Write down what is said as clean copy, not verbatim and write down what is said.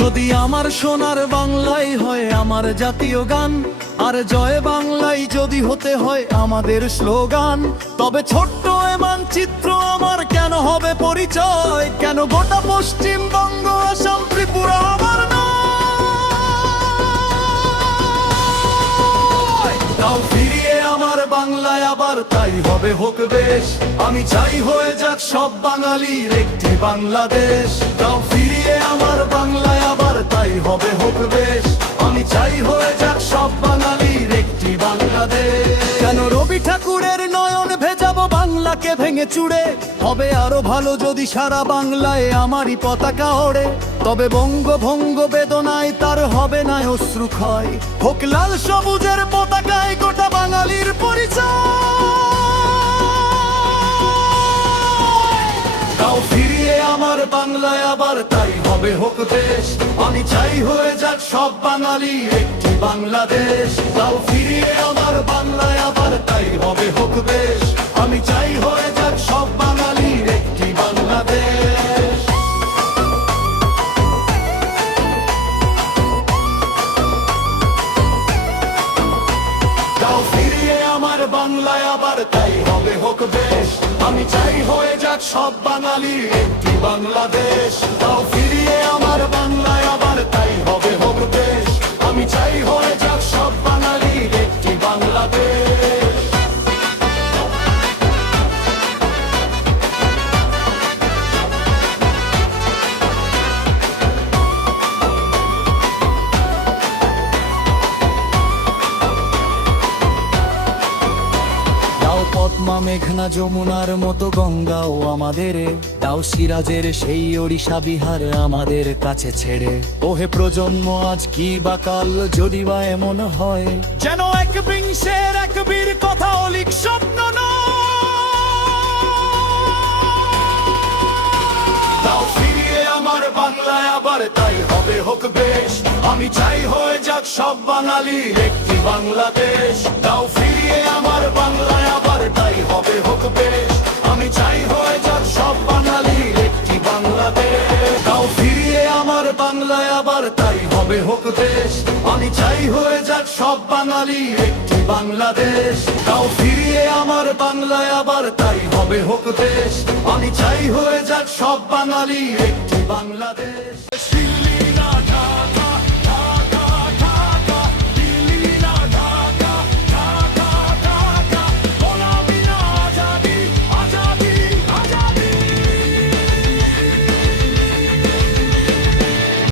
যদি আমার সোনার বাংলাই হয় আমার জাতীয় গান, আর জয় বাংলাই যদি হতে হয় আমাদের স্লোগান, তবে ছোট্ট এ মানচিত্র আমার কেন হবে পরিচয়? কেন গোটা পশ্চিমবঙ্গ আসাম ত্রিপুরা আমার নয়? তাও ফিরিয়ে আমার বাংলায় আবার, তাই হবে হোক বেশ। আমি চাই হয়ে যাক সব বাঙালির একটি বাংলাদেশ। তাও ফিরিয়ে আমার বাংলায় আবার, তাই হবে হোক বেশ। আমি চাই হয়ে যাক সব বাঙালির একটি বাংলাদেশ। কেন রবি ঠাকুরের নয়ন ভেজাবো বাংলাকে ভেঙে চুড়ে? হবে আরো ভালো যদি সারা বাংলায় আমারই পতাকা ওড়ে। তবে বঙ্গভঙ্গ বেদনায় তার হবে না অশ্রু ক্ষয়, হোক লাল সবুজের পতাকায় গোটা বাঙালির পরিচয়। তাও ফিরিয়ে আমার বাংলায় আবার, তাই হবে হোক দেশ। আমি চাই হয়ে যাক সব বাঙালি একটি বাংলাদেশ। তাও ফিরিয়ে আমার বাংলায় আবার, তাই হবে হোক দেশ। আমি চাই হয়ে যাক সব বাঙালি একটি বাংলাদেশ। তাও ফিরিয়ে আমার বাংলায় আবার, তাই হবে হোক বেশ। আমি চাই হয়ে যাক সব বাঙালি একটি বাংলাদেশ। তাও ফিরিয়ে আমার বাংলায় আবার, তাই হবে হোক বেশ। আমি চাই হয়ে যাক সব বাঙালি একটি বাংলাদেশ। পদ্মা মেঘনা যমুনার মতো গঙ্গাও আমাদের, তাও সিরাজের সেই ওড়িশা বিহার আমাদের কাছে ছেড়ে। ওহে প্রজন্ম আজ কি বা কাল যদি বা এমন হয়, যেন একবিংশের এক বীর কথা অলিক স্বপ্ন নয়। তাও ফিরিয়ে আমার বাংলায় আবার, তাই হবে হোক বেশ। আমি চাই হয়ে যাক সব বাঙালির একটি বাংলাদেশ। তাও ফিরিয়ে আমার বাংলায় আবার, তাই হবে হোক বেশ। আমি চাই হয়ে যাক সব বাঙালির একটি বাংলাদেশ। তাও ফিরিয়ে আমার বাংলায় আবার, তাই হবে হোক দেশ। আমি চাই হয়ে যাক সব বাঙালির একটি বাংলাদেশ। তাও ফিরিয়ে আমার বাংলায় আবার, তাই হবে হোক দেশ। আমি চাই হয়ে যাক সব বাঙালির একটি বাংলাদেশ।